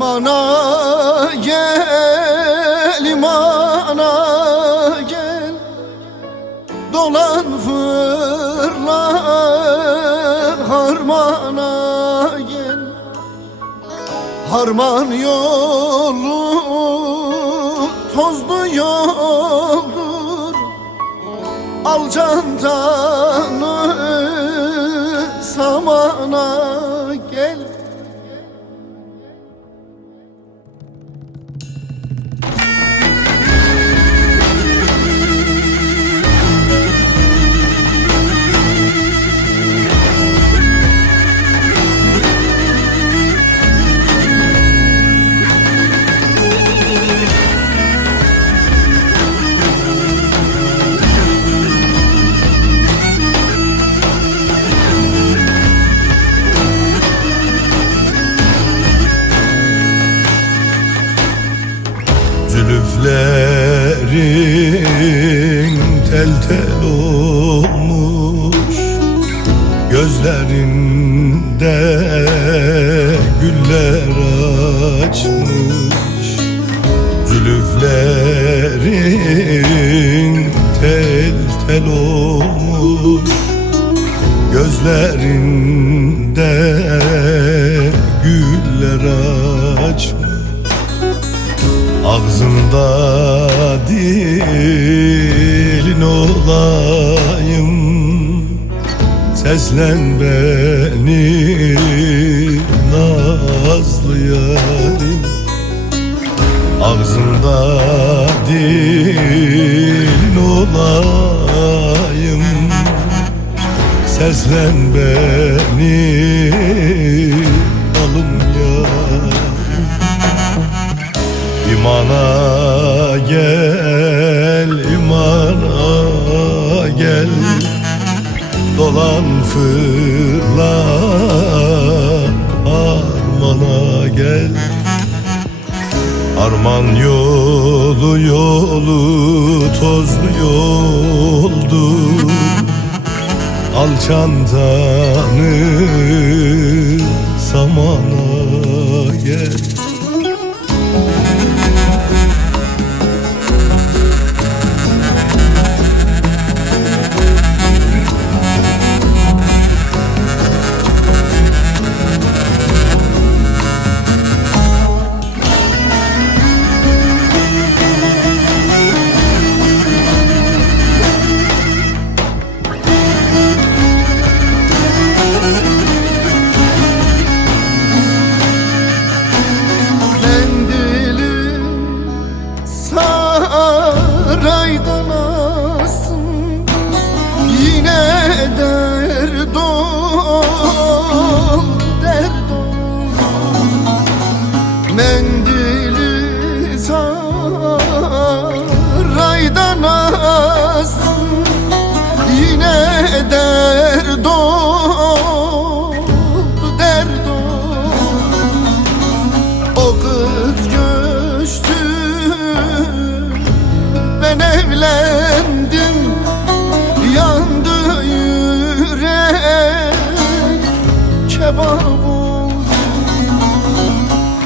İmana gel, imana gel. Dolan fırlan harmana gel. Harman yolu tozlu yoldur. Al candanı Zülüflerin tel tel olmuş. Gözlerinde güller açmış. Zülüflerin tel tel olmuş. Gözlerinde Ağzında dilin olayım. Seslen beni nazlı yarim Ağzında dilin olayım. Seslen beni alım İmana gel, imana gel. Dolan fırla, armana gel. Arman yolu yolu tozlu yoldu. Al çantanı samana gel saraydan alsın Yine dert ol, dert ol. Mendili Ben evlendim. Yandı yürek Kebap oldu.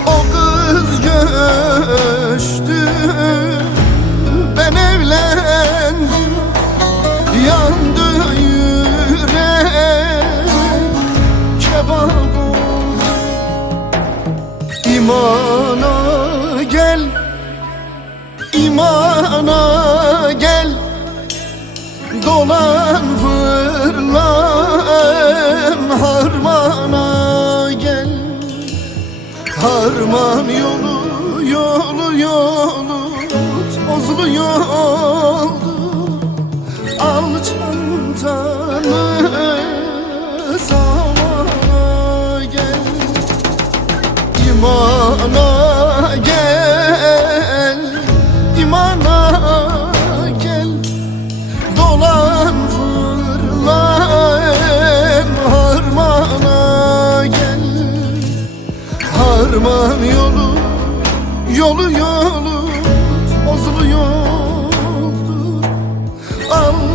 O kız göçtü Ben evlendim. Yandı yürek Kebap oldu. İmana Dolan fırlan harmana gel. Harman yolu yolu yolu Tozlu yoldu. Al çantanı Harman yolu, yolu yolu Bozuluyordu. Allah